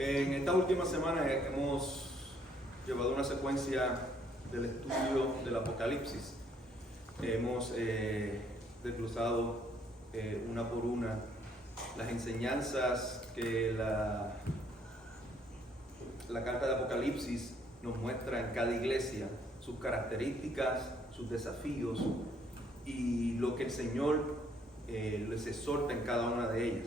En esta última semana hemos llevado una secuencia del estudio del Apocalipsis. Hemos desglosado una por una las enseñanzas que la carta de Apocalipsis nos muestra en cada iglesia, sus características, sus desafíos y lo que el Señor les exhorta en cada una de ellas.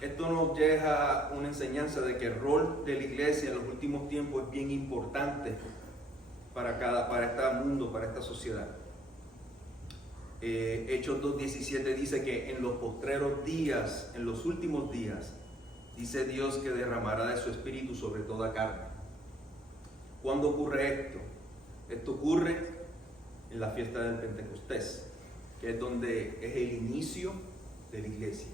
Esto nos deja una enseñanza de que el rol de la iglesia en los últimos tiempos es bien importante para este mundo, para esta sociedad. Hechos 2:17 dice que en los postreros días, en los últimos días, dice Dios que derramará de su espíritu sobre toda carne. ¿Cuándo ocurre esto? Esto ocurre en la fiesta del Pentecostés, que es donde es el inicio de la iglesia.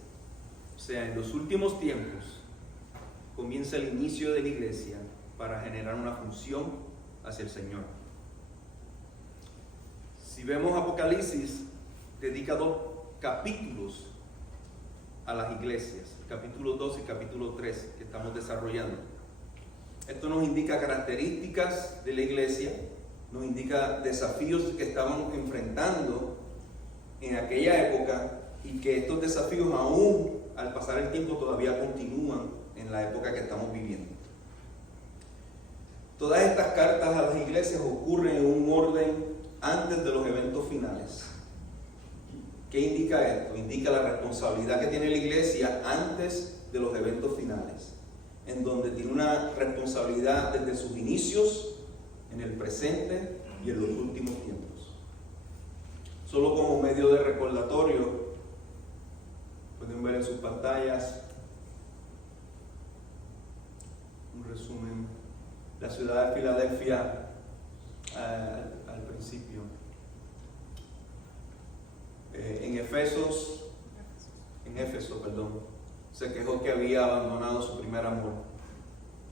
O sea, en los últimos tiempos comienza el inicio de la iglesia para generar una función hacia el Señor. Si vemos Apocalipsis, dedica 2 capítulos a las iglesias, capítulo 2 y capítulo 3 que estamos desarrollando. Esto nos indica características de la iglesia, nos indica desafíos que estaban enfrentando en aquella época y que estos desafíos aún al pasar el tiempo todavía continúan en la época que estamos viviendo. Todas estas cartas a las iglesias ocurren en un orden antes de los eventos finales. ¿Qué indica esto? Indica la responsabilidad que tiene la iglesia antes de los eventos finales, en donde tiene una responsabilidad desde sus inicios, en el presente y en los últimos tiempos. Solo como medio de recordatorio, pueden ver en sus pantallas un resumen. La ciudad de Filadelfia al principio. En Éfeso, se quejó que había abandonado su primer amor.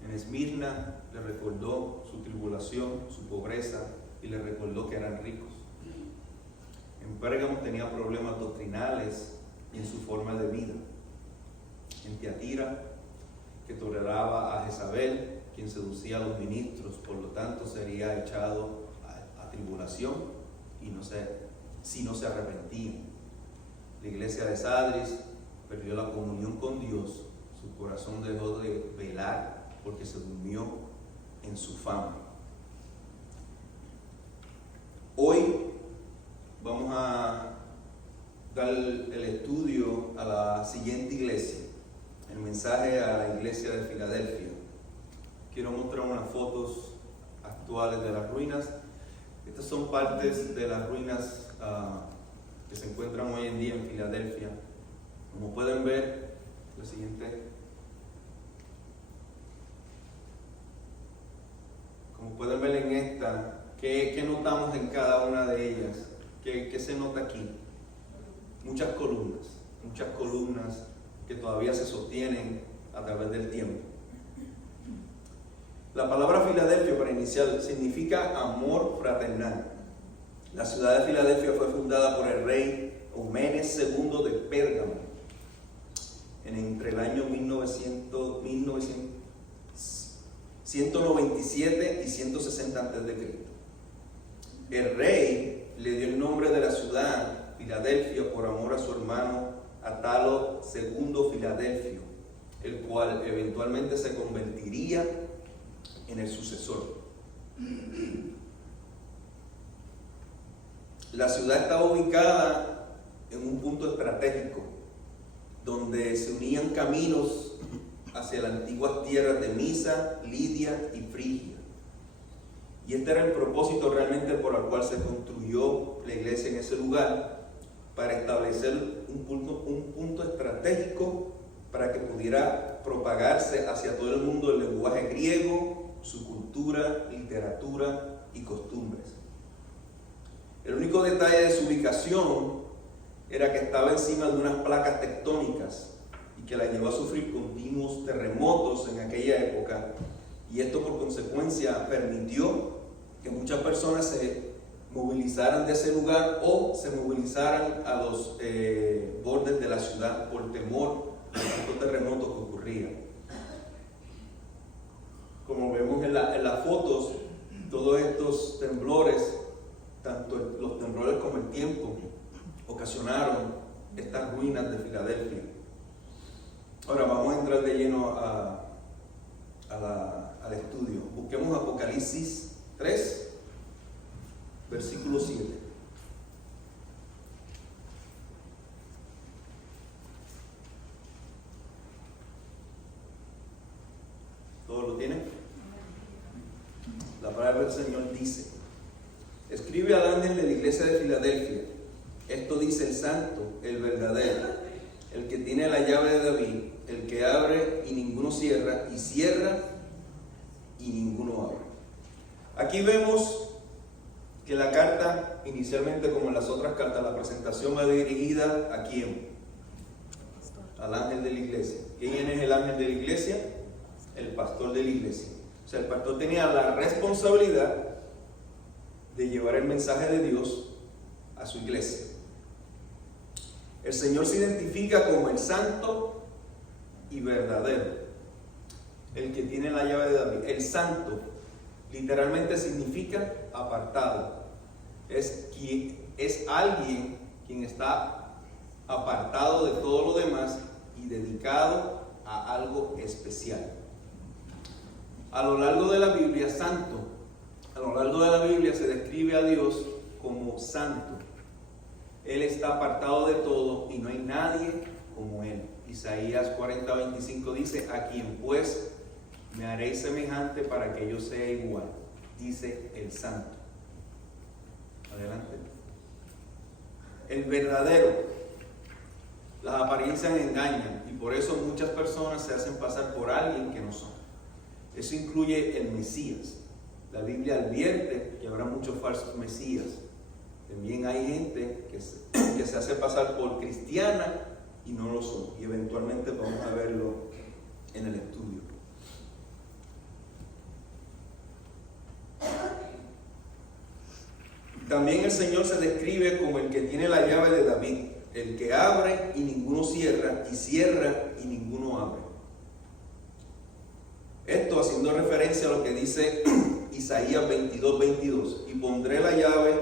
En Esmirna le recordó su tribulación, su pobreza y le recordó que eran ricos. En Pérgamo tenía problemas doctrinales y en su forma de vida. En Tiatira, que toleraba a Jezabel, quien seducía a los ministros, por lo tanto sería echado a tribulación y si no se arrepentían. La iglesia de Sardis perdió la comunión con Dios, su corazón dejó de velar porque se durmió en su fama. Hoy vamos a dar el estudio a la siguiente iglesia, el mensaje a la iglesia de Filadelfia. Quiero mostrar unas fotos actuales de las ruinas. Estas son partes de las ruinas que se encuentran hoy en día en Filadelfia. Como pueden ver, lo siguiente. Como pueden ver en esta, ¿qué notamos en cada una de ellas? ¿Qué se nota aquí? Muchas columnas que todavía se sostienen a través del tiempo. La palabra Filadelfia, para iniciar, significa amor fraternal. La ciudad de Filadelfia fue fundada por el rey Eumenes II de Pérgamo entre el año 197 y 160 a.C. El rey le dio el nombre de la ciudad Filadelfia por amor a su hermano Atalo II Filadelfio, el cual eventualmente se convertiría en el sucesor. La ciudad estaba ubicada en un punto estratégico donde se unían caminos hacia las antiguas tierras de Misa, Lidia y Frigia. Y este era el propósito realmente por el cual se construyó la iglesia en ese lugar, para establecer un punto estratégico para que pudiera propagarse hacia todo el mundo el lenguaje griego, su cultura, literatura y costumbres. El único detalle de su ubicación era que estaba encima de unas placas tectónicas y que la llevó a sufrir continuos terremotos en aquella época, y esto por consecuencia permitió que muchas personas se movilizaran de ese lugar o se movilizaran a los bordes de la ciudad por temor tantos terremotos que ocurrían. Como vemos en las fotos, todos estos temblores, tanto los temblores como el tiempo, ocasionaron estas ruinas de Filadelfia. Ahora vamos a entrar de lleno al estudio. Busquemos Apocalipsis 3, versículo 7. ¿Todos lo tienen? La palabra del Señor dice: escribe al ángel de la iglesia de Filadelfia, esto dice el santo, el verdadero, el que tiene la llave de David, el que abre y ninguno cierra, y cierra y ninguno abre. Aquí vemos que la carta, inicialmente como en las otras cartas, la presentación va dirigida ¿a quién? Al ángel de la iglesia. ¿Quién es el ángel de la iglesia? El pastor de la iglesia. O sea, el pastor tenía la responsabilidad de llevar el mensaje de Dios a su iglesia. El Señor se identifica como el santo y verdadero, el que tiene la llave de David. El santo literalmente significa apartado. Es alguien quien está apartado de todo lo demás y dedicado a algo especial. A lo largo de la Biblia, santo, a lo largo de la Biblia se describe a Dios como santo. Él está apartado de todo y no hay nadie como Él. Isaías 40:25 dice: a quien pues me haréis semejante para que yo sea igual, dice el santo. Adelante. El verdadero. Las apariencias engañan y por eso muchas personas se hacen pasar por alguien que no son. Eso incluye el Mesías. La Biblia advierte que habrá muchos falsos Mesías. También hay gente que se hace pasar por cristiana y no lo son. Y eventualmente vamos a verlo en el estudio. También el Señor se describe como el que tiene la llave de David, el que abre y ninguno cierra, y cierra y ninguno abre. Esto haciendo referencia a lo que dice Isaías 22:22: y pondré la llave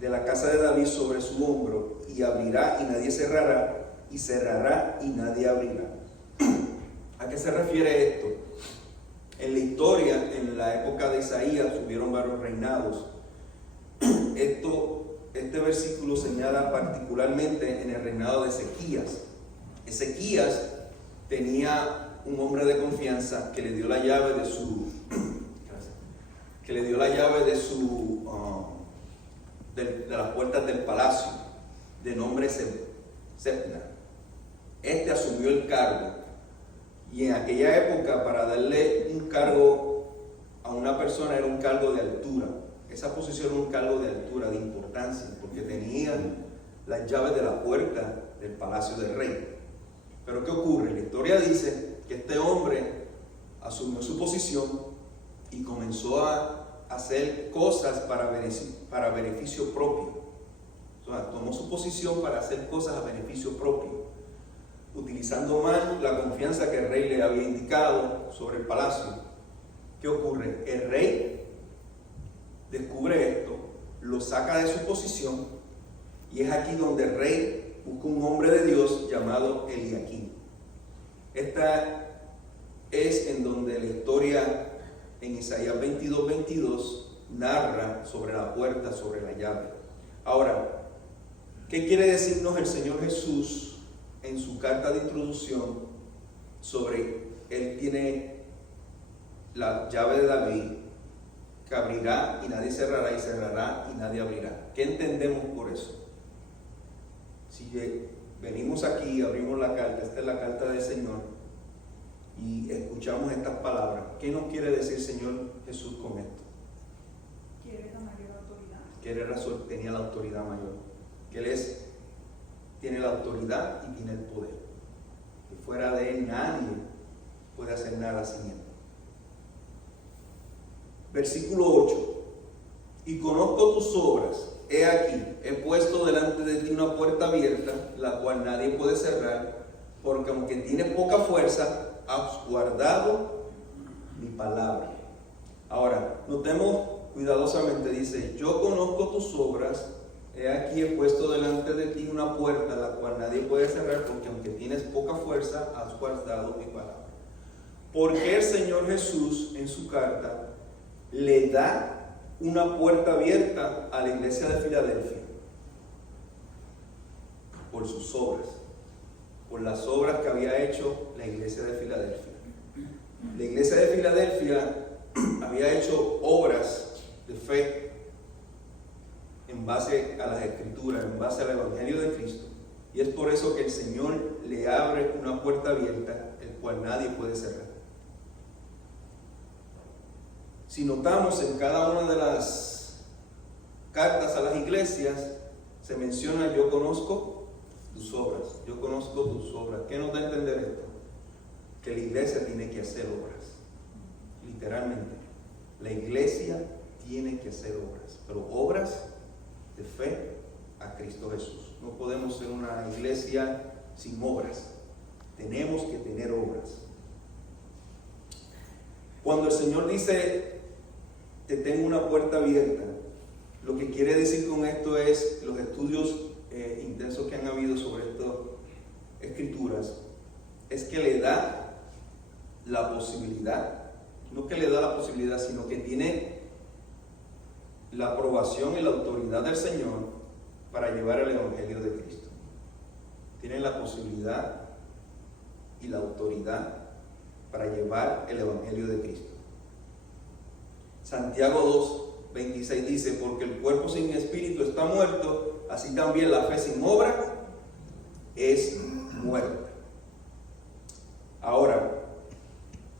de la casa de David sobre su hombro, y abrirá y nadie cerrará, y cerrará y nadie abrirá. ¿A qué se refiere esto? En la historia, en la época de Isaías, hubieron varios reinados. Este versículo señala particularmente en el reinado de Ezequías. Ezequías tenía un hombre de confianza que le dio la llave de las puertas del palacio, de nombre Sebna. Este asumió el cargo, y en aquella época, para darle un cargo a una persona, era un cargo de altura. Esa posición era un cargo de altura, de importancia, porque tenían las llaves de la puerta del palacio del rey. Pero ¿qué ocurre? La historia dice que este hombre asumió su posición y comenzó a hacer cosas para beneficio propio. O sea, tomó su posición para hacer cosas a beneficio propio, utilizando mal la confianza que el rey le había indicado sobre el palacio. ¿Qué ocurre? El rey descubre esto, lo saca de su posición, y es aquí donde el rey busca un hombre de Dios llamado Eliaquim. Esta es en donde la historia en Isaías 22:22 narra sobre la puerta, sobre la llave. Ahora, ¿qué quiere decirnos el Señor Jesús en su carta de introducción sobre Él tiene la llave de David, que abrirá y nadie cerrará, y cerrará y nadie abrirá? ¿Qué entendemos por eso? Si venimos aquí, abrimos la carta, esta es la carta del Señor, y escuchamos estas palabras, ¿qué nos quiere decir Señor Jesús con esto? Quiere la mayor autoridad. Que tenía la autoridad mayor, que Él tiene la autoridad y tiene el poder, que fuera de Él nadie puede hacer nada sin Él. Versículo 8: y conozco tus obras, he aquí, he puesto delante de ti una puerta abierta, la cual nadie puede cerrar, porque aunque tienes poca fuerza, has guardado mi palabra. Ahora, notemos cuidadosamente, dice, yo conozco tus obras, he aquí he puesto delante de ti una puerta, la cual nadie puede cerrar, porque aunque tienes poca fuerza, has guardado mi palabra. Porque el Señor Jesús en su carta le da una puerta abierta a la iglesia de Filadelfia por sus obras, por las obras que había hecho la iglesia de Filadelfia. La iglesia de Filadelfia había hecho obras de fe en base a las Escrituras, en base al Evangelio de Cristo, y es por eso que el Señor le abre una puerta abierta, el cual nadie puede cerrar. Si notamos en cada una de las cartas a las iglesias, se menciona: yo conozco tus obras, yo conozco tus obras. ¿Qué nos da a entender esto? Que la iglesia tiene que hacer obras, literalmente. La iglesia tiene que hacer obras, pero obras de fe a Cristo Jesús. No podemos ser una iglesia sin obras, tenemos que tener obras. Cuando el Señor dice, te tengo una puerta abierta, lo que quiere decir con esto es, los estudios intensos que han habido sobre estas escrituras, es que le da la posibilidad, no que le da la posibilidad, sino que tiene la aprobación y la autoridad del Señor para llevar el Evangelio de Cristo. Tiene la posibilidad y la autoridad para llevar el Evangelio de Cristo. Santiago 2:26 dice, porque el cuerpo sin espíritu está muerto, así también la fe sin obra es muerta. Ahora,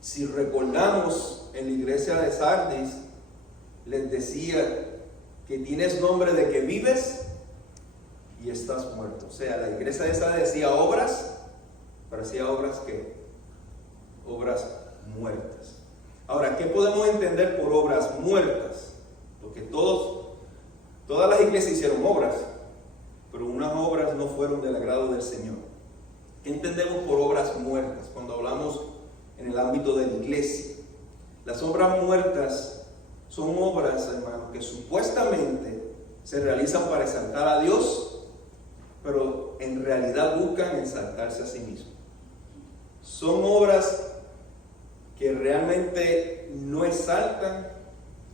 si recordamos en la iglesia de Sardis, les decía que tienes nombre de que vives y estás muerto. O sea, la iglesia de Sardis decía obras, pero hacía obras que obras muertas. Ahora, ¿qué podemos entender por obras muertas? Porque todas las iglesias hicieron obras, pero unas obras no fueron del agrado del Señor. ¿Qué entendemos por obras muertas cuando hablamos en el ámbito de la iglesia? Las obras muertas son obras, hermanos, que supuestamente se realizan para exaltar a Dios, pero en realidad buscan exaltarse a sí mismos. Son obras que realmente no exaltan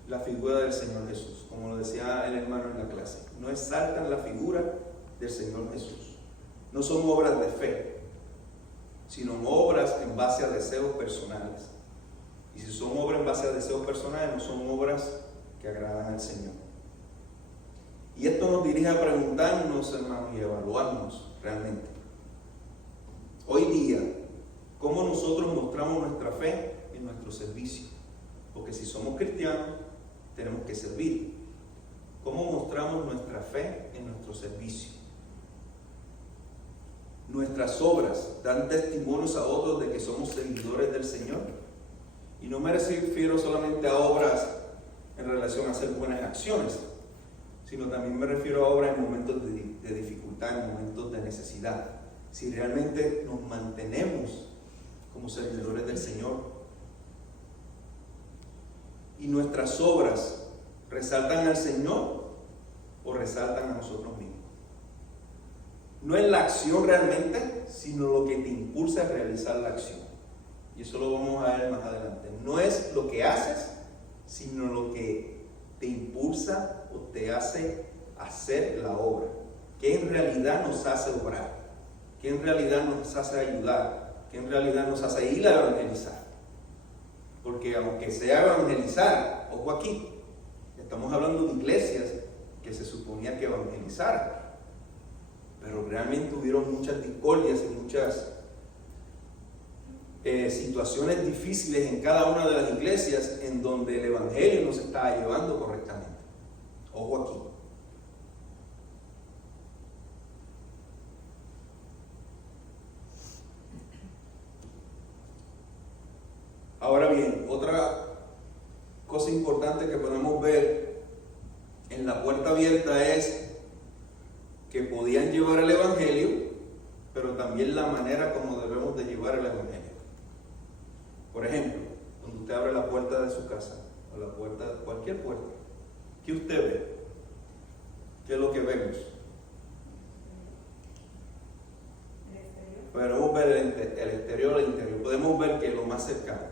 la figura del Señor Jesús, como lo decía el hermano en la clase. No exaltan la figura del Señor Jesús. No son obras de fe, sino obras en base a deseos personales. Y si son obras en base a deseos personales, no son obras que agradan al Señor. Y esto nos dirige a preguntarnos, hermanos, y a evaluarnos realmente. Hoy día, ¿cómo nosotros mostramos nuestra fe en nuestro servicio? Porque si somos cristianos, tenemos que servir. ¿Cómo mostramos nuestra fe en nuestro servicio? Nuestras obras dan testimonios a otros de que somos seguidores del Señor. Y no me refiero solamente a obras en relación a hacer buenas acciones, sino también me refiero a obras en momentos de dificultad, en momentos de necesidad. Si realmente nos mantenemos como servidores del Señor. Y nuestras obras resaltan al Señor o resaltan a nosotros mismos. No es la acción realmente, sino lo que te impulsa a realizar la acción. Y eso lo vamos a ver más adelante. No es lo que haces, sino lo que te impulsa o te hace hacer la obra. Que en realidad nos hace obrar, que en realidad nos hace ayudar, que en realidad nos hace ir a evangelizar. Porque aunque sea evangelizar, ojo aquí, estamos hablando de iglesias que se suponía que evangelizaran, pero realmente hubieron muchas discordias y muchas situaciones difíciles en cada una de las iglesias en donde el evangelio no se estaba llevando correctamente. Ojo aquí. Ahora bien, otra cosa importante que podemos ver en la puerta abierta es que podían llevar el evangelio, pero también la manera como debemos de llevar el Evangelio. Por ejemplo, cuando usted abre la puerta de su casa, o la puerta, cualquier puerta, ¿qué usted ve? ¿Qué es lo que vemos? Podemos ver el exterior, el interior. Podemos ver que es lo más cercano.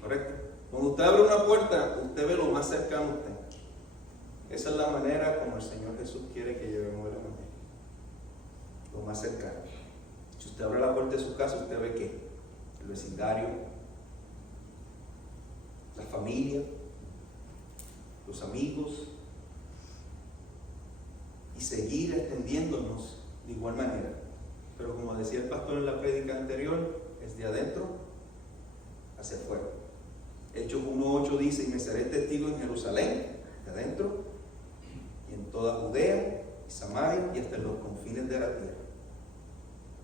¿Correcto? Cuando usted abre una puerta, usted ve lo más cercano a usted. Esa es la manera como el Señor Jesús quiere que llevemos el Evangelio. Lo más cercano. Si usted abre la puerta de su casa, usted ve ¿qué? El vecindario, la familia, los amigos, y seguir extendiéndonos de igual manera. Pero como decía el pastor en la prédica anterior, es de adentro hacia afuera. Hechos 1:8 dice: y me seré testigo en Jerusalén, de adentro, y en toda Judea y Samaria y hasta en los confines de la tierra.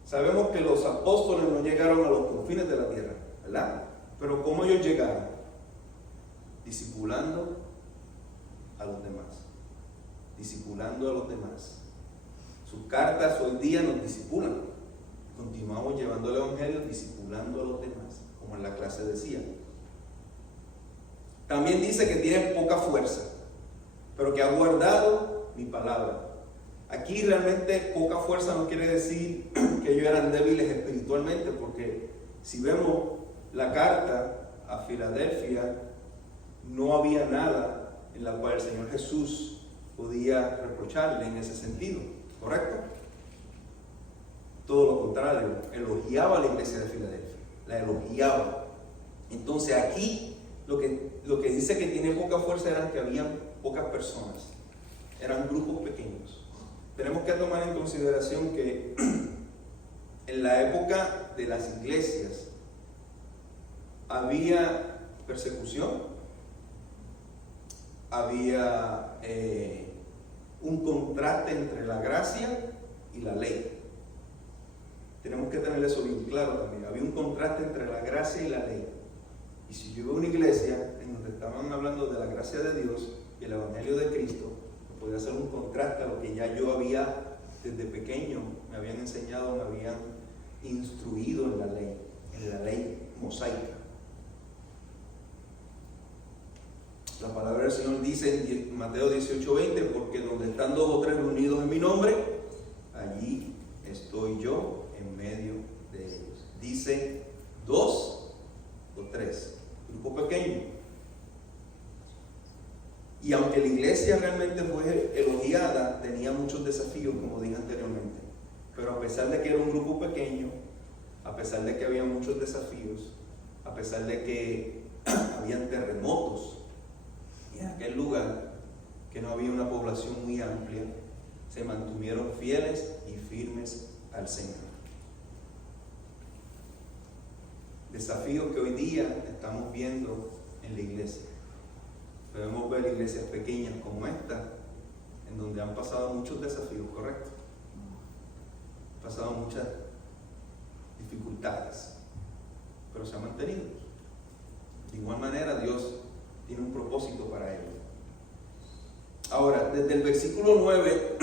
Sabemos que los apóstoles no llegaron a los confines de la tierra, ¿verdad? Pero ¿cómo ellos llegaron? Discipulando a los demás. Discipulando a los demás. Sus cartas hoy día nos discipulan. Continuamos llevando el Evangelio, discipulando a los demás, como en la clase decía. También dice que tiene poca fuerza, pero que ha guardado mi palabra. Aquí realmente poca fuerza no quiere decir que ellos eran débiles espiritualmente, porque si vemos la carta a Filadelfia, no había nada en la cual el Señor Jesús podía reprocharle en ese sentido, ¿correcto? Todo lo contrario, elogiaba a la iglesia de Filadelfia, la elogiaba. Entonces aquí lo que dice que tiene poca fuerza era que habían pocas personas, eran grupos pequeños. Tenemos que tomar en consideración que en la época de las iglesias había persecución, había un contraste entre la gracia y la ley. Tenemos que tener eso bien claro también. Había un contraste entre la gracia y la ley. Y si yo veo una iglesia en donde estaban hablando de la gracia de Dios y el Evangelio de Cristo, podía hacer un contraste a lo que ya yo había desde pequeño, me habían enseñado, me habían instruido en la ley mosaica. La palabra del Señor dice en Mateo 18:20, porque donde están 2 o 3 reunidos en mi nombre, allí estoy yo en medio de ellos. Dice 2 o 3, grupo pequeño. Y aunque la iglesia realmente fue elogiada, tenía muchos desafíos, como dije anteriormente. Pero a pesar de que era un grupo pequeño, a pesar de que había muchos desafíos, a pesar de que habían terremotos, y en aquel lugar, que no había una población muy amplia, se mantuvieron fieles y firmes al Señor. Desafíos que hoy día estamos viendo en la iglesia. Podemos ver iglesias pequeñas como esta, en donde han pasado muchos desafíos, ¿correcto? Han pasado muchas dificultades, pero se han mantenido. De igual manera, Dios tiene un propósito para ello. Ahora, desde el versículo 9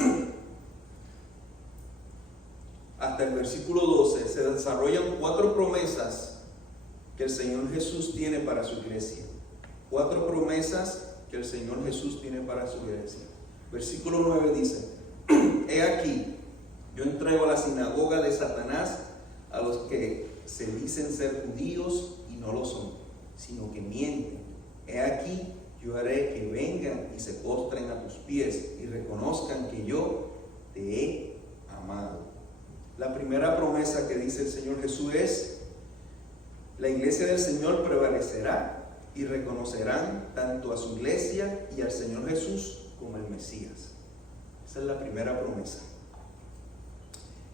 hasta el versículo 12 se desarrollan 4 promesas que el Señor Jesús tiene para su iglesia. 4 promesas que el Señor Jesús tiene para su iglesia. Versículo 9 dice: he aquí, yo entrego a la sinagoga de Satanás a los que se dicen ser judíos y no lo son, sino que mienten. He aquí, yo haré que vengan y se postren a tus pies y reconozcan que yo te he amado. La primera promesa que dice el Señor Jesús es: la iglesia del Señor prevalecerá y reconocerán tanto a su iglesia y al Señor Jesús como el Mesías. Esa es la primera promesa.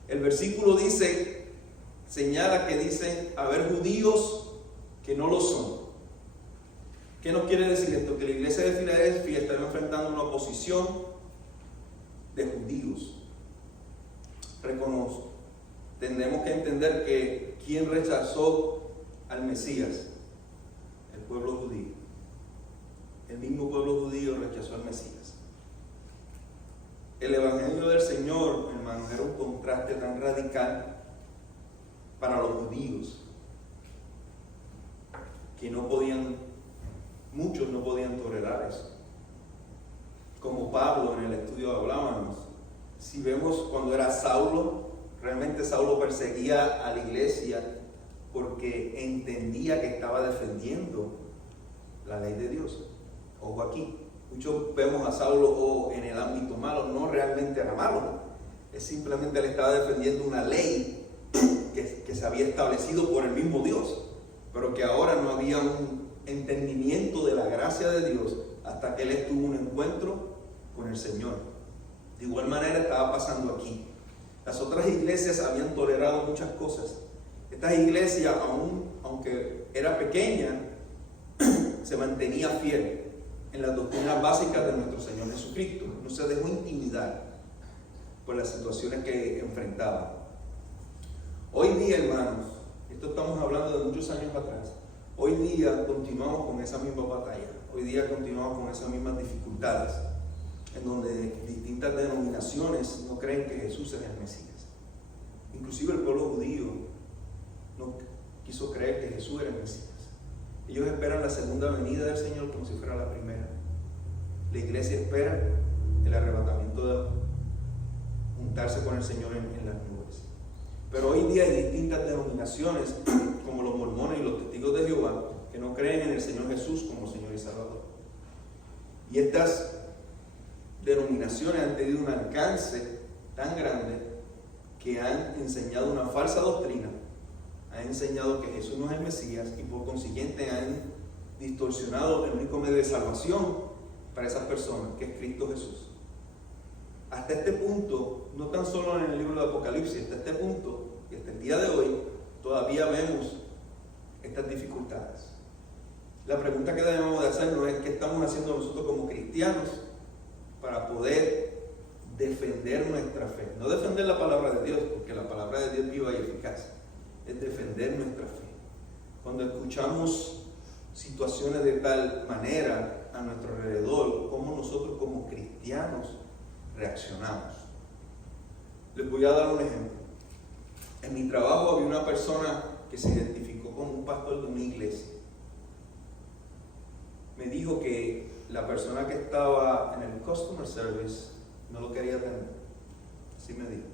El versículo señala que dice haber judíos que no lo son. ¿Qué nos quiere decir esto? Que la iglesia de Filadelfia está enfrentando una oposición de judíos. Tenemos que entender que ¿quién rechazó al Mesías? El pueblo judío. El mismo pueblo judío rechazó al Mesías. El Evangelio del Señor, hermano, era un contraste tan radical para los judíos, que muchos no podían tolerar eso. Como Pablo en el estudio hablábamos, si vemos cuando era Saulo, realmente Saulo perseguía a la iglesia porque entendía que estaba defendiendo la ley de Dios. Ojo aquí, muchos vemos a Saulo en el ámbito malo, no realmente era malo, es simplemente él estaba defendiendo una ley que se había establecido por el mismo Dios, pero que ahora no había un entendimiento de la gracia de Dios hasta que él tuvo un encuentro con el Señor. De igual manera estaba pasando aquí. Las otras iglesias habían tolerado muchas cosas. Esta iglesia, aunque era pequeña, se mantenía fiel en las doctrinas básicas de nuestro Señor Jesucristo. No se dejó intimidar por las situaciones que enfrentaba. Hoy día, hermanos, esto estamos hablando de muchos años atrás, hoy día continuamos con esa misma batalla, hoy día continuamos con esas mismas dificultades, en donde distintas denominaciones no creen que Jesús es el Mesías. Inclusive el pueblo judío no quiso creer que Jesús era el Mesías. Ellos esperan la segunda venida del Señor como si fuera la primera. La iglesia espera el arrebatamiento de juntarse con el Señor en las nubes. Pero hoy día hay distintas denominaciones, como los mormones y los testigos de Jehová, que no creen en el Señor Jesús como Señor y Salvador. Y estas denominaciones han tenido un alcance tan grande que han enseñado una falsa doctrina, han enseñado que Jesús no es el Mesías y por consiguiente han distorsionado el único medio de salvación para esas personas, que es Cristo Jesús. Hasta este punto, no tan solo en el libro de Apocalipsis, hasta este punto y hasta el día de hoy, todavía vemos estas dificultades. La pregunta que debemos de hacernos es: ¿qué estamos haciendo nosotros como cristianos para poder defender nuestra fe? No defender la palabra de Dios, porque la palabra de Dios es viva y eficaz, es defender nuestra fe. Cuando escuchamos situaciones de tal manera a nuestro alrededor, ¿cómo nosotros como cristianos reaccionamos? Les voy a dar un ejemplo. En mi trabajo había una persona que se identificó como un pastor de una iglesia. Me dijo que la persona que estaba en el customer service no lo quería atender. Así me dijo.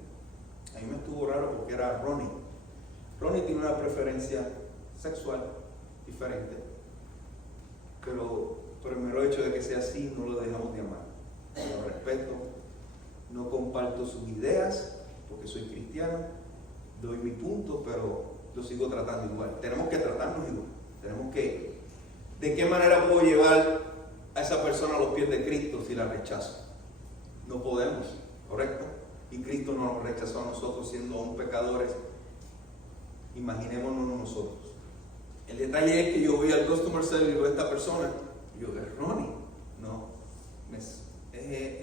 A mí me estuvo raro porque era Ronnie. Ronnie tiene una preferencia sexual diferente, pero por el mero hecho de que sea así, no lo dejamos de amar. Lo respeto, no comparto sus ideas porque soy cristiano, doy mi punto, pero lo sigo tratando igual. Tenemos que tratarnos igual. Tenemos que, ¿de qué manera puedo llevar a esa persona a los pies de Cristo si la rechazo? No podemos, ¿correcto? Y Cristo no nos rechazó a nosotros siendo aún pecadores. Imaginémonos nosotros. El detalle es que yo voy al customer service y veo a esta persona y yo, ¿es Ronnie? No, es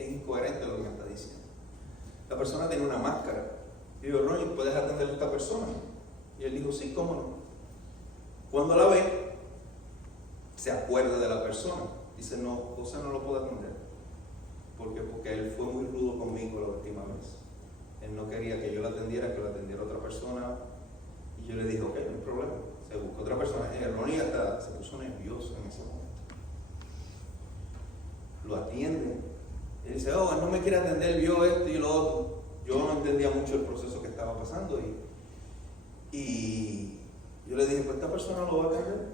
incoherente lo que me está diciendo. La persona tiene una máscara. Y yo, Ronnie, ¿puedes atender a esta persona? Y él dijo, sí, ¿cómo no? Cuando la ve, se acuerda de la persona. Dice, no, José no lo puedo atender. ¿Por qué? Porque él fue muy rudo conmigo la última vez. Él no quería que yo la atendiera, que la atendiera otra persona. Y yo le dije, ok, no hay problema. Se buscó otra persona. Ronnie hasta se puso nervioso en ese momento. Lo atiende. Y dice, oh, él no me quiere atender, vio esto y lo otro. Yo no entendía mucho el proceso que estaba pasando. Y yo le dije, pues esta persona lo va a atender.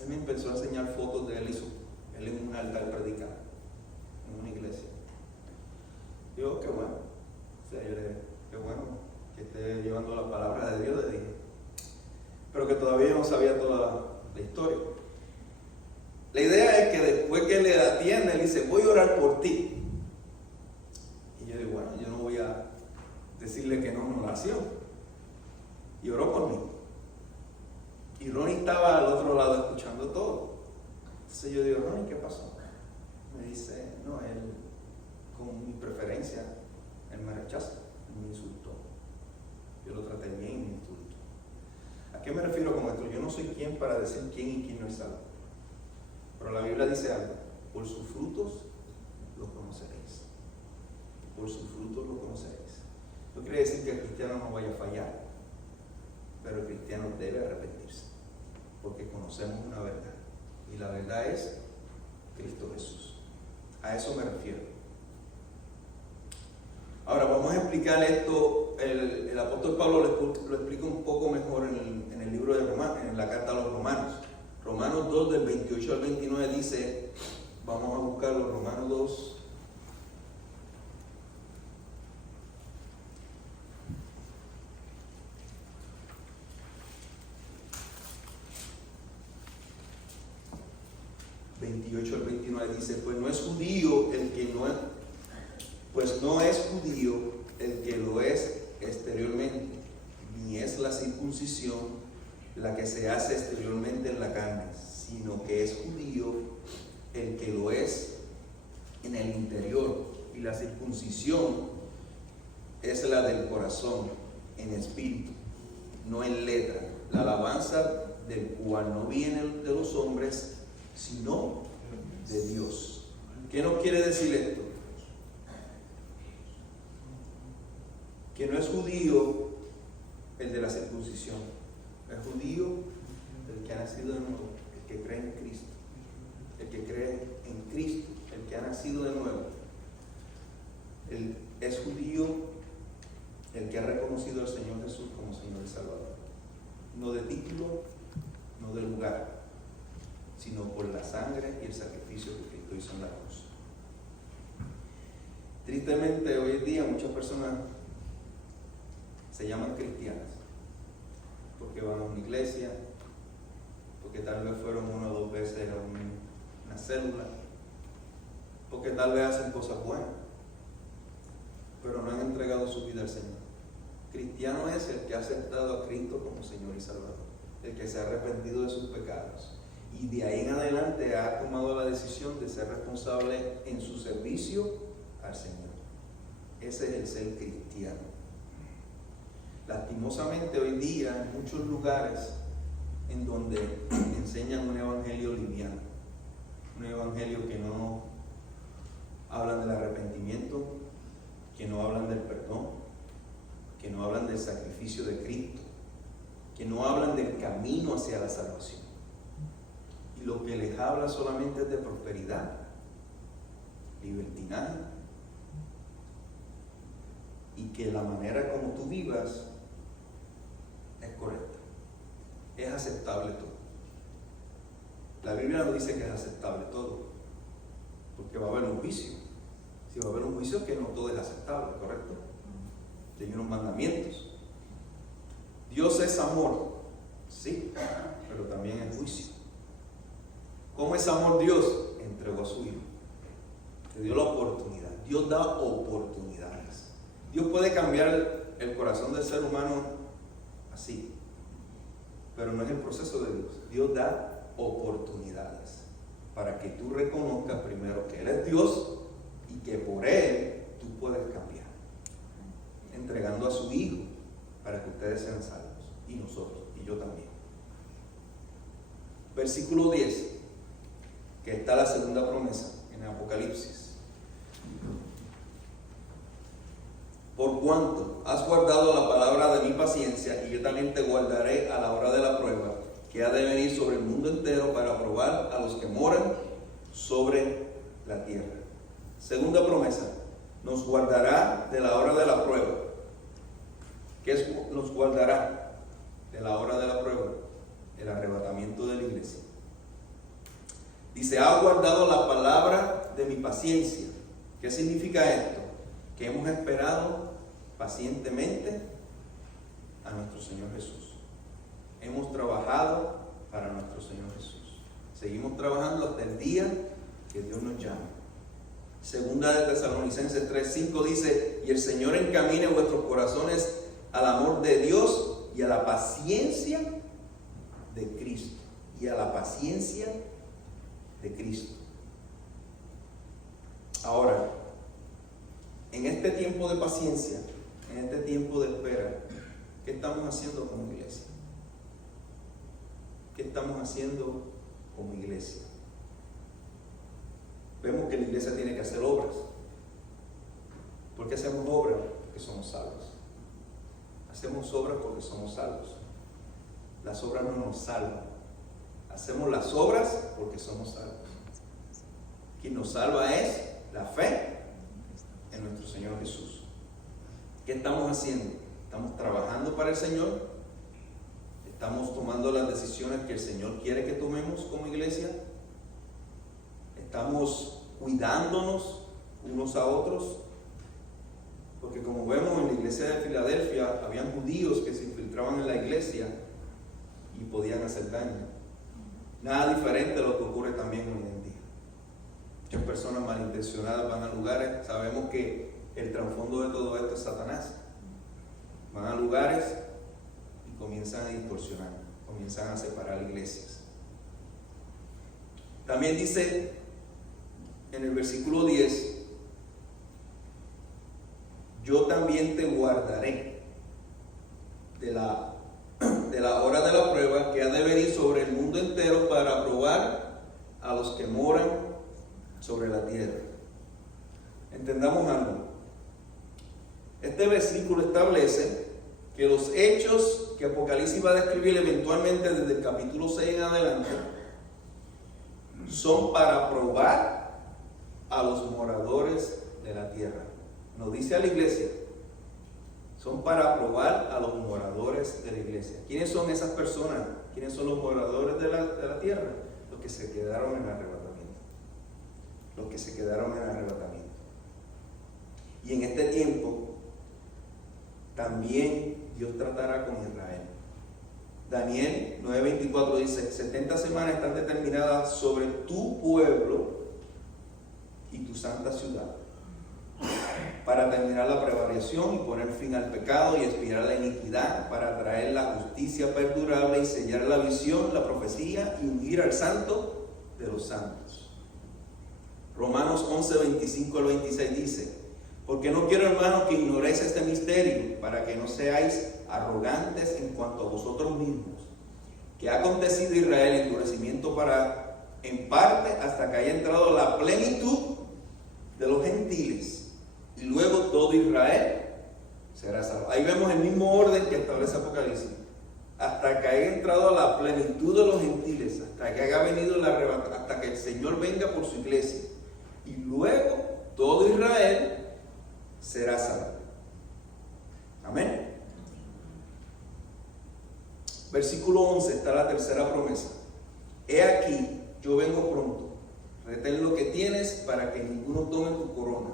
Él me empezó a enseñar fotos de él en un altar predicando, en una iglesia. Yo, qué bueno. O sea, yo le dije, qué bueno que esté llevando la palabra de Dios, le dije. Pero que todavía no sabía toda la historia. La idea es que después que le atiende, él dice, voy a orar por ti. Y yo digo, bueno, yo no voy a decirle que no en oración. Y oró por mí. Y Ronnie estaba al otro lado escuchando todo. Entonces yo digo, Ronnie, ¿qué pasó? Me dice, no, él, con mi preferencia, él me rechaza, me insultó. Yo lo traté bien y me insultó. ¿A qué me refiero con esto? Yo no soy quien para decir quién y quién no es salvo. Pero la Biblia dice algo, por sus frutos los conoceréis. Por sus frutos los conoceréis. No quiere decir que el cristiano no vaya a fallar. pero el cristiano debe arrepentirse, porque conocemos una verdad, y la verdad es Cristo Jesús. A eso me refiero. Ahora vamos a explicar esto. El apóstol Pablo lo explica un poco mejor en el libro de Romanos, en la carta a los Romanos. Romanos 2 del 28 al 29 dice, vamos a buscarlo, Romanos 2. Al 29 dice, pues no es judío el que lo es exteriormente, ni es la circuncisión la que se hace exteriormente en la carne, sino que es judío el que lo es en el interior, y la circuncisión es la del corazón, en espíritu, no en letra, la alabanza del cual no viene de los hombres, sino de Dios. ¿Qué nos quiere decir esto? Que no es judío el de la circuncisión, es judío el que ha nacido de nuevo, el que cree en Cristo, el que cree en Cristo, el que ha nacido de nuevo. Es judío el que ha reconocido al Señor Jesús como Señor y Salvador, no de título, no de lugar, sino por la sangre y el sacrificio que Cristo hizo en la cruz. Tristemente, hoy en día muchas personas se llaman cristianas porque van a una iglesia, porque tal vez fueron 1 o 2 veces a una célula, porque tal vez hacen cosas buenas, pero no han entregado su vida al Señor. Cristiano es el que ha aceptado a Cristo como Señor y Salvador, el que se ha arrepentido de sus pecados y de ahí en adelante ha tomado la decisión de ser responsable en su servicio al Señor. Ese es el ser cristiano. Lastimosamente hoy día en muchos lugares en donde enseñan un evangelio liviano, un evangelio que no hablan del arrepentimiento, que no hablan del perdón, que no hablan del sacrificio de Cristo, que no hablan del camino hacia la salvación. Y lo que les habla solamente es de prosperidad, libertinaje, y que la manera como tú vivas es correcta, es aceptable todo. La Biblia nos dice que es aceptable todo, porque va a haber un juicio. Si va a haber un juicio, es que no todo es aceptable, ¿correcto? Hay unos mandamientos. Dios es amor, sí, pero también es juicio. ¿Cómo es amor Dios? Entregó a su Hijo, te dio la oportunidad. Dios da oportunidades. Dios puede cambiar el corazón del ser humano así, pero no es el proceso de Dios. Dios da oportunidades para que tú reconozcas primero que Él es Dios y que por Él tú puedes cambiar, entregando a su Hijo para que ustedes sean salvos, y nosotros, y yo también. Versículo 10, que está la segunda promesa en Apocalipsis. Por cuanto has guardado la palabra de mi paciencia, y yo también te guardaré a la hora de la prueba, que ha de venir sobre el mundo entero para probar a los que moran sobre la tierra. Segunda promesa, nos guardará de la hora de la prueba. ¿Qué es nos guardará de la hora de la prueba? El arrebatamiento de la iglesia. Dice, ha guardado la palabra de mi paciencia. ¿Qué significa esto? Que hemos esperado pacientemente a nuestro Señor Jesús. Hemos trabajado para nuestro Señor Jesús. Seguimos trabajando hasta el día que Dios nos llame. Segunda de Tesalonicenses 3:5 dice, y el Señor encamine vuestros corazones al amor de Dios y a la paciencia de Cristo. Y a la paciencia de Cristo. Ahora, en este tiempo de paciencia, en este tiempo de espera, ¿qué estamos haciendo como iglesia? ¿Qué estamos haciendo como iglesia? Vemos que la iglesia tiene que hacer obras. ¿Por qué hacemos obras? Porque somos salvos. Hacemos obras porque somos salvos. Las obras no nos salvan. Hacemos las obras porque somos salvos. Quien nos salva es la fe en nuestro Señor Jesús. ¿Qué estamos haciendo? ¿Estamos trabajando para el Señor? ¿Estamos tomando las decisiones que el Señor quiere que tomemos como iglesia? ¿Estamos cuidándonos unos a otros? Porque como vemos en la iglesia de Filadelfia, habían judíos que se infiltraban en la iglesia y podían hacer daño. Nada diferente a lo que ocurre también hoy en día. Muchas personas malintencionadas van a lugares, sabemos que el trasfondo de todo esto es Satanás. Van a lugares y comienzan a distorsionar, comienzan a separar iglesias. También dice en el versículo 10, yo también te guardaré de la hora de la prueba que ha de venir sobre el mundo entero para probar a los que moran sobre la tierra. Entendamos algo. Este versículo establece que los hechos que Apocalipsis va a describir eventualmente desde el capítulo 6 en adelante son para probar a los moradores de la tierra. Nos dice a la iglesia, son para probar a los moradores de la iglesia. ¿Quiénes son esas personas? ¿Quiénes son los moradores de la tierra? Los que se quedaron en el arrebatamiento. Los que se quedaron en el arrebatamiento. Y en este tiempo también Dios tratará con Israel. Daniel 9:24 dice, 70 semanas están determinadas sobre tu pueblo y tu santa ciudad, para terminar la prevaricación y poner fin al pecado y expiar la iniquidad, para traer la justicia perdurable y sellar la visión, la profecía y ungir al santo de los santos. Romanos 11:25 al 26 dice, porque no quiero, hermanos, que ignoréis este misterio, para que no seáis arrogantes en cuanto a vosotros mismos, que ha acontecido a Israel endurecimiento en parte hasta que haya entrado la plenitud de los gentiles, y luego todo Israel será salvo. Ahí vemos el mismo orden que establece Apocalipsis. Hasta que haya entrado la plenitud de los gentiles, hasta que haya venido el arrebato, hasta que el Señor venga por su iglesia, y luego todo Israel será salvo. Amén. Versículo 11 está la tercera promesa. He aquí, yo vengo pronto. Retén lo que tienes para que ninguno tome tu corona.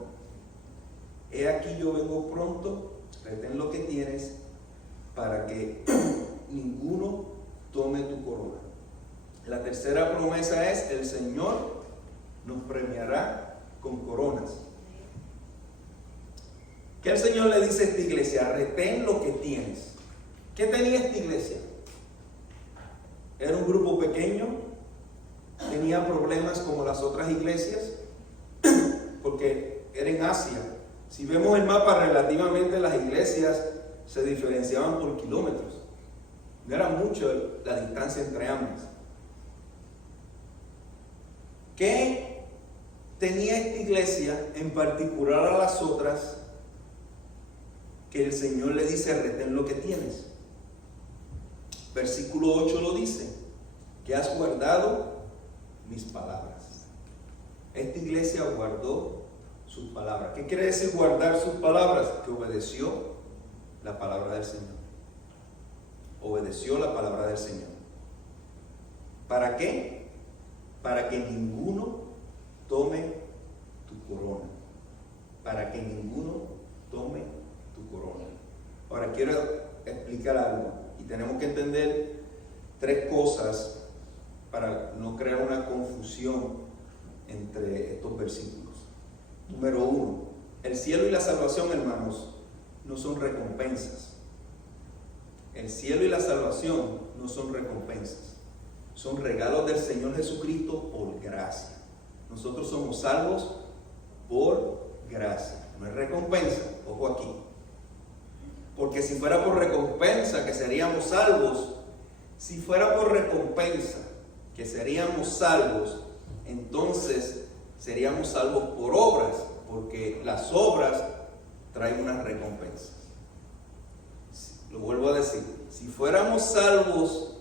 He aquí, yo vengo pronto. Retén lo que tienes para que ninguno tome tu corona. La tercera promesa es: el Señor nos premiará con coronas. ¿Qué el Señor le dice a esta iglesia? Retén lo que tienes. ¿Qué tenía esta iglesia? Era un grupo pequeño, tenía problemas como las otras iglesias, porque era en Asia. Si vemos el mapa, relativamente las iglesias se diferenciaban por kilómetros. No era mucho la distancia entre ambas. ¿Qué tenía esta iglesia en particular a las otras que el Señor le dice: retén lo que tienes? Versículo 8 lo dice, que has guardado mis palabras. Esta iglesia guardó sus palabras. ¿Qué quiere decir guardar sus palabras? Que obedeció la palabra del Señor. Obedeció la palabra del Señor. ¿Para qué? Para que ninguno tome tu corona. Para que ninguno tome tu corona. Ahora quiero explicar algo. Y tenemos que entender tres cosas para no crear una confusión entre estos versículos. Número 1, el cielo y la salvación, hermanos, no son recompensas. El cielo y la salvación no son recompensas. Son regalos del Señor Jesucristo por gracia. Nosotros somos salvos por gracia. No es recompensa, ojo aquí. Porque si fuera por recompensa que seríamos salvos, si fuera por recompensa que seríamos salvos, entonces seríamos salvos por obras, porque las obras traen unas recompensas. Lo vuelvo a decir, si fuéramos salvos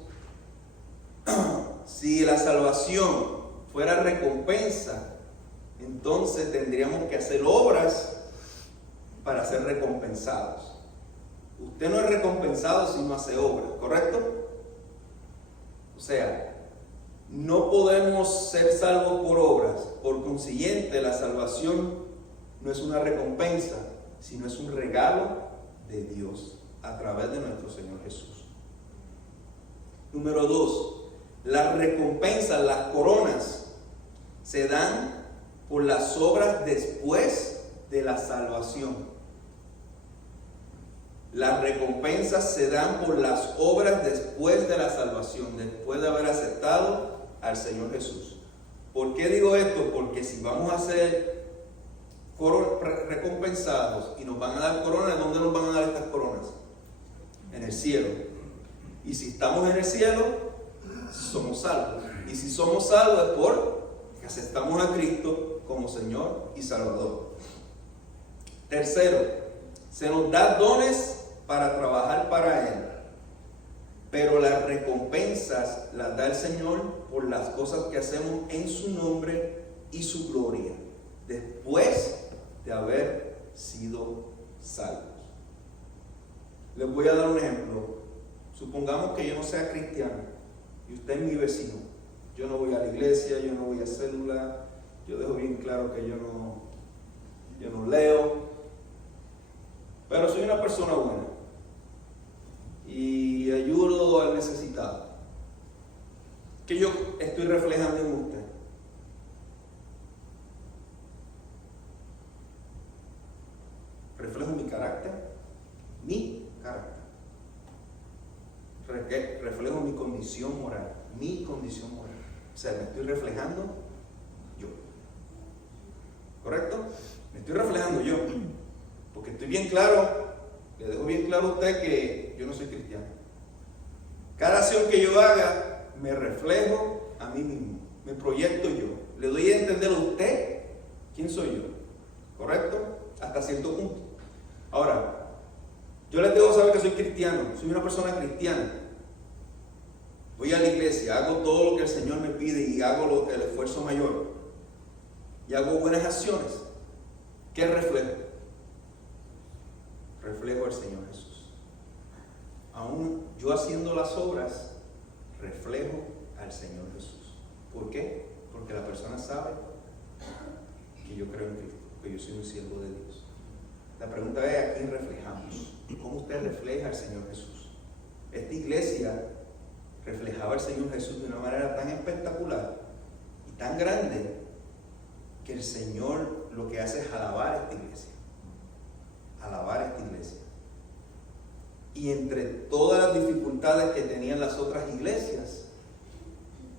Si la salvación fuera recompensa, entonces tendríamos que hacer obras para ser recompensados. Usted no es recompensado si no hace obras, ¿correcto? O sea, no podemos ser salvos por obras. Por consiguiente, la salvación no es una recompensa, sino es un regalo de Dios a través de nuestro Señor Jesús. Número 2. Las recompensas, las coronas, se dan por las obras después de la salvación. Las recompensas se dan por las obras después de la salvación, después de haber aceptado al Señor Jesús. ¿Por qué digo esto? Porque si vamos a ser recompensados y nos van a dar coronas, ¿dónde nos van a dar estas coronas? En el cielo. Y si estamos en el cielo, somos salvos. Y si somos salvos es porque aceptamos a Cristo como Señor y Salvador. Tercero, se nos da dones para trabajar para Él, pero las recompensas las da el Señor por las cosas que hacemos en su nombre y su gloria, después de haber sido salvos. Les voy a dar un ejemplo. Supongamos que yo no sea cristiano y usted es mi vecino. Yo no voy a la iglesia, yo no voy a célula, yo dejo bien claro que yo no leo, pero soy una persona buena y ayudo al necesitado. ¿Qué yo estoy reflejando en usted? Reflejo mi carácter, reflejo mi condición moral, o sea, me estoy reflejando yo, ¿correcto? Me estoy reflejando yo, porque estoy bien claro, le dejo bien claro a usted que yo no soy cristiano. Cada acción que yo haga, me reflejo a mí mismo, me proyecto yo, le doy a entender a usted quién soy yo, ¿correcto? Hasta cierto punto. Ahora, yo les debo saber que soy cristiano, soy una persona cristiana. Voy a la iglesia, hago todo lo que el Señor me pide y hago el esfuerzo mayor. Y hago buenas acciones. ¿Qué reflejo? Reflejo al Señor Jesús. Aún yo haciendo las obras, reflejo al Señor Jesús. ¿Por qué? Porque la persona sabe que yo creo en Cristo, que yo soy un siervo de Dios. La pregunta es: ¿a quién reflejamos? ¿Cómo usted refleja al Señor Jesús? Esta iglesia reflejaba al Señor Jesús de una manera tan espectacular y tan grande que el Señor lo que hace es alabar esta iglesia. Alabar esta iglesia. Y entre todas las dificultades que tenían las otras iglesias,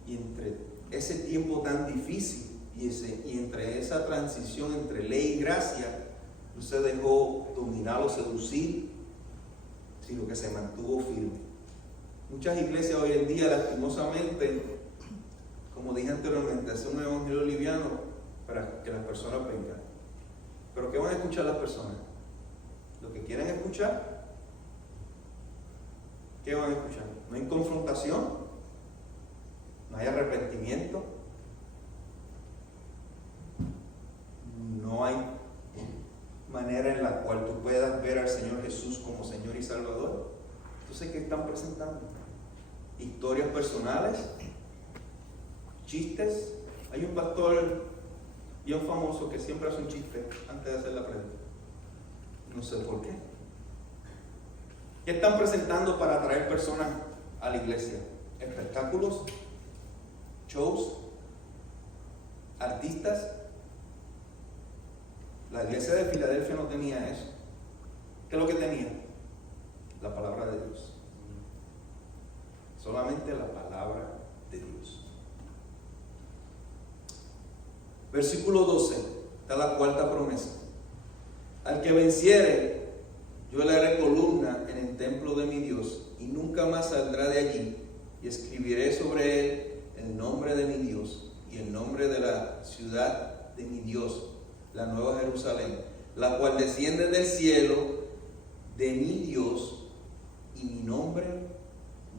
y entre ese tiempo tan difícil y entre esa transición entre ley y gracia, no se dejó dominar o seducir, sino que se mantuvo firme. Muchas iglesias hoy en día, lastimosamente, como dije anteriormente, hacen un evangelio liviano para que las personas vengan. ¿Pero qué van a escuchar las personas? ¿Lo que quieren escuchar? ¿Qué van a escuchar? ¿No hay confrontación? ¿No hay arrepentimiento? ¿No hay manera en la cual tú puedas ver al Señor Jesús como Señor y Salvador? Entonces, ¿qué están presentando? Historias personales, chistes. Hay un pastor bien famoso que siempre hace un chiste antes de hacer la prédica. No sé por qué. ¿Qué están presentando para atraer personas a la iglesia? Espectáculos, shows, artistas. La iglesia de Filadelfia no tenía eso. ¿Qué es lo que tenía? La palabra de Dios. Solamente la palabra de Dios. Versículo 12, está la cuarta promesa. Al que venciere, yo le haré columna en el templo de mi Dios, y nunca más saldrá de allí, y escribiré sobre él el nombre de mi Dios y el nombre de la ciudad de mi Dios, la nueva Jerusalén, la cual desciende del cielo de mi Dios, y mi nombre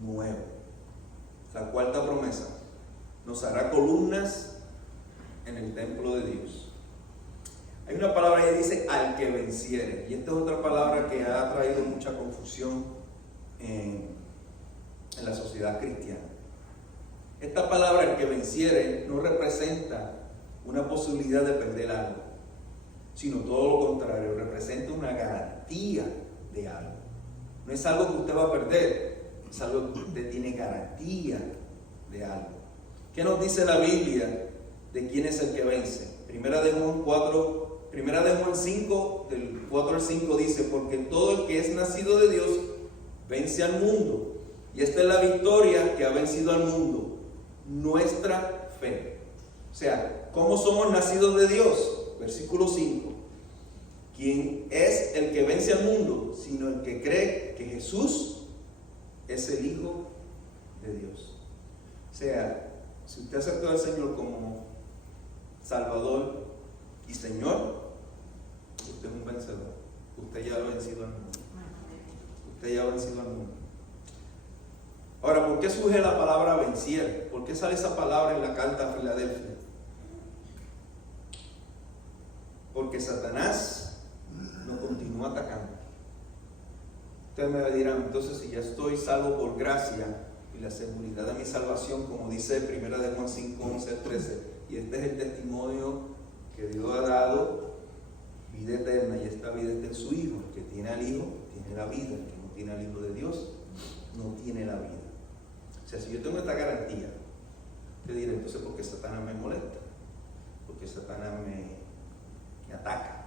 nuevo. La cuarta promesa, nos hará columnas en el templo de Dios. Hay una palabra que dice al que venciere, y esta es otra palabra que ha traído mucha confusión en la sociedad cristiana. Esta palabra, el que venciere, no representa una posibilidad de perder algo, sino todo lo contrario, representa una garantía de algo. No es algo que usted va a perder, es algo que usted tiene garantía de algo. ¿Qué nos dice la Biblia de quién es el que vence? Primera de Juan 5, del 4 al 5 dice, porque todo el que es nacido de Dios vence al mundo. Y esta es la victoria que ha vencido al mundo, nuestra fe. O sea, ¿cómo somos nacidos de Dios? Versículo 5. ¿Quién es el que vence al mundo? Sino el que cree que Jesús es el Hijo de Dios. O sea, si usted aceptó al Señor como Salvador y Señor, usted es un vencedor. Usted ya ha vencido al mundo. Usted ya ha vencido al mundo. Ahora, ¿por qué surge la palabra vencier? ¿Por qué sale esa palabra en la carta a Filadelfia? Porque Satanás nos continúa atacando. Ustedes me dirán, entonces si ya estoy salvo por gracia y la seguridad de mi salvación, como dice 1 de Juan 5, 11 al 13, y este es el testimonio que Dios ha dado, vida eterna, y esta vida está en su Hijo. El que tiene al Hijo tiene la vida, el que no tiene al Hijo de Dios no tiene la vida. O sea, si yo tengo esta garantía, ¿qué diré? Entonces, ¿por qué Satanás me molesta? Porque Satanás me ataca.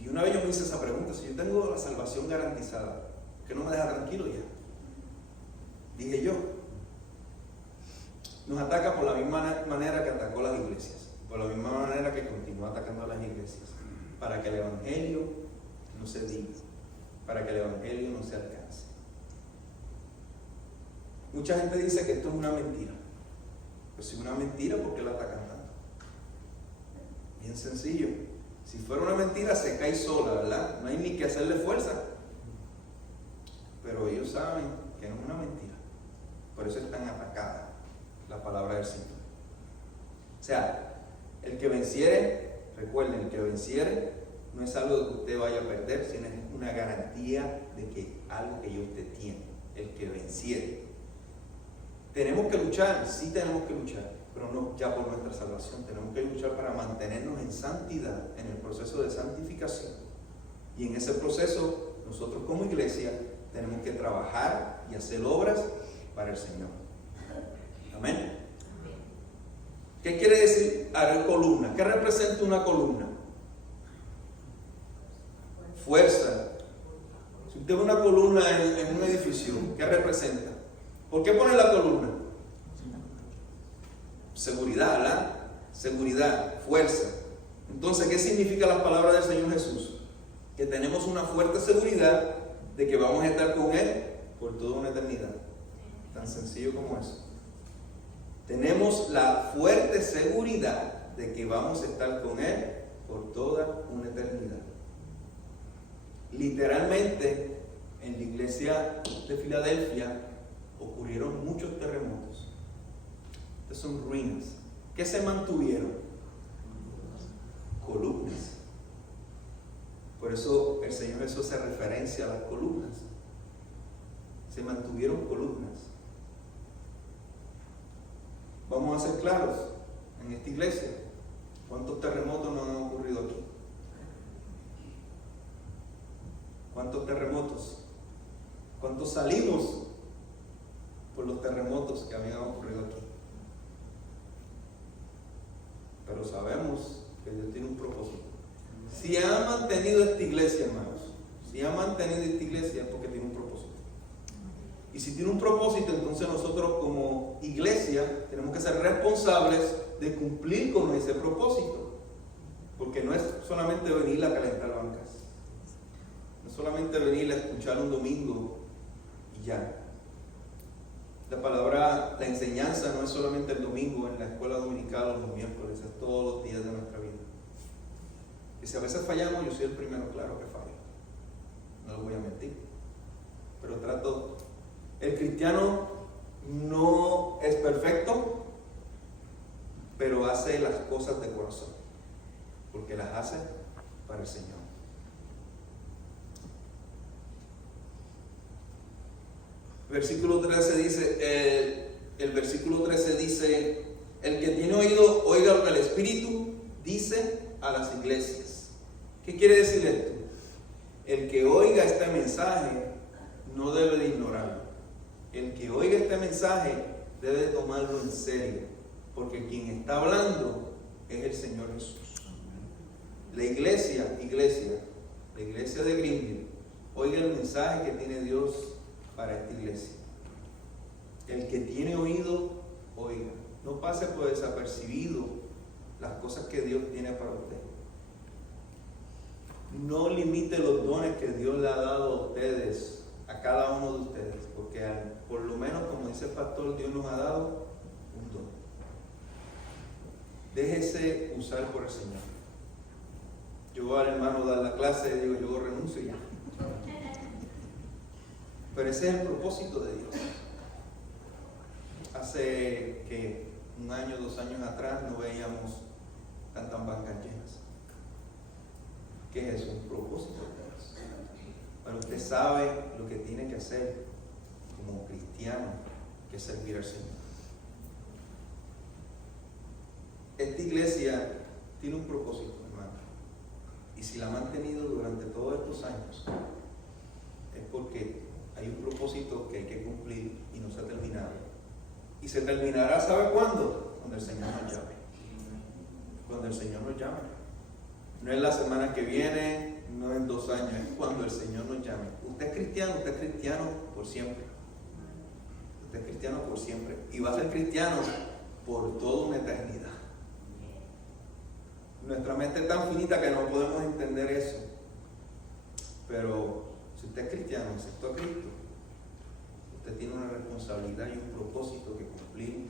Y una vez yo me hice esa pregunta, si yo tengo la salvación garantizada, ¿por qué no me deja tranquilo ya? Dije yo, nos ataca por la misma manera que atacó las iglesias, por la misma manera que continúa atacando a las iglesias, para que el evangelio no se diga, para que el evangelio no se alcance. Mucha gente dice que esto es una mentira. Pues si es una mentira, ¿por qué la atacan tanto? Bien sencillo. Si fuera una mentira, se cae sola, ¿verdad? No hay ni que hacerle fuerza. Pero ellos saben que no es una mentira. Por eso es tan atacada la palabra del Señor. O sea, el que venciere, recuerden, el que venciere no es algo que usted vaya a perder, sino es una garantía de que algo que ya usted tiene. El que venciere. Tenemos que luchar, sí tenemos que luchar, pero no ya por nuestra salvación. Tenemos que luchar para mantenernos en santidad, en el proceso de santificación. Y en ese proceso, nosotros como iglesia tenemos que trabajar y hacer obras para el Señor. Amén. ¿Qué quiere decir haré columna? ¿Qué representa una columna? Fuerza. Si usted ve una columna en un edificio, ¿qué representa? ¿Por qué pone la columna? Seguridad, ¿verdad? Seguridad, fuerza. Entonces, ¿qué significa las palabras del Señor Jesús? Que tenemos una fuerte seguridad de que vamos a estar con Él por toda una eternidad. Tan sencillo como eso. Tenemos la fuerte seguridad de que vamos a estar con Él por toda una eternidad. Literalmente, en la iglesia de Filadelfia ocurrieron muchos terremotos. Estas son ruinas. ¿Qué se mantuvieron? Columnas. Por eso el Señor Jesús hace referencia a las columnas. Se mantuvieron columnas. Vamos a ser claros en esta iglesia. ¿Cuántos terremotos nos han ocurrido aquí? ¿Cuántos terremotos? ¿Cuántos salimos por los terremotos que habían ocurrido aquí? Pero sabemos que Dios tiene un propósito. Si ha mantenido esta iglesia, hermanos, si ha mantenido esta iglesia es porque tiene un propósito. Y si tiene un propósito, entonces nosotros como iglesia tenemos que ser responsables de cumplir con ese propósito. Porque no es solamente venir a calentar bancas. No es solamente venir a escuchar un domingo y ya. La enseñanza no es solamente el domingo en la escuela dominical o los miércoles, es todos los días de nuestra vida. Y si a veces fallamos, yo soy el primero, claro que fallo. No les voy a mentir. Pero el cristiano no es perfecto, pero hace las cosas de corazón, porque las hace para el Señor. Versículo 13 dice, el versículo 13 dice, el que tiene oído, oiga lo que el Espíritu dice a las iglesias. ¿Qué quiere decir esto? El que oiga este mensaje no debe de ignorarlo. El que oiga este mensaje debe de tomarlo en serio, porque quien está hablando es el Señor Jesús. La iglesia de Greenville, oiga el mensaje que tiene Dios para esta iglesia. El que tiene oído, oiga. No pase por desapercibido las cosas que Dios tiene para usted. No limite los dones que Dios le ha dado a ustedes, a cada uno de ustedes, porque por lo menos, como dice el pastor, Dios nos ha dado un don. Déjese usar por el Señor. Yo al hermano dar la clase, digo, yo renuncio ya. Pero ese es el propósito de Dios. Hace que 1 año, 2 años atrás no veíamos tantas bancas llenas. ¿Qué es eso? Un propósito de Dios. Pero usted sabe lo que tiene que hacer como cristiano, que es servir al Señor. Esta iglesia tiene un propósito, hermano. Y si la ha mantenido durante todos estos años, es porque hay un propósito que hay que cumplir y no se ha terminado. Y se terminará, ¿sabe cuándo? Cuando el Señor nos llame. Cuando el Señor nos llame. No es la semana que viene, no en 2 años, es cuando el Señor nos llame. Usted es cristiano por siempre. Usted es cristiano por siempre. Y va a ser cristiano por toda una eternidad. Nuestra mente es tan finita que no podemos entender eso. Pero si usted es cristiano, aceptó a Cristo, usted tiene una responsabilidad y un propósito que cumplir